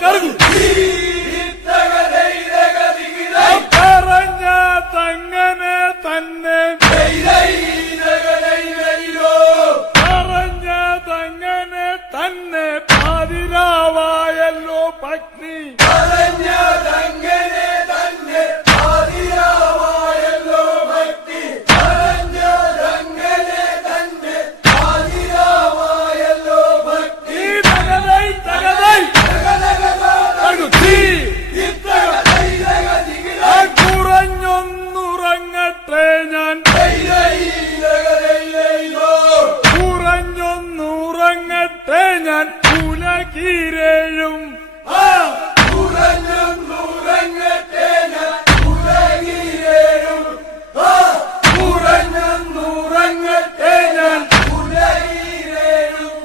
കറങ്ങും പറഞ്ഞ തങ്ങനെ തന്നെ പറഞ്ഞ തങ്ങനെ തന്നെ പാതിരാവായല്ലോ പത്നി കുറഞ്ഞൊന്നുറങ്ങട്ടെ ഞാൻ കുറഞ്ഞൊന്നുറങ്ങട്ടെ ഞാൻ പുലകീരയും കുറഞ്ഞൊന്നുറങ്ങട്ടെ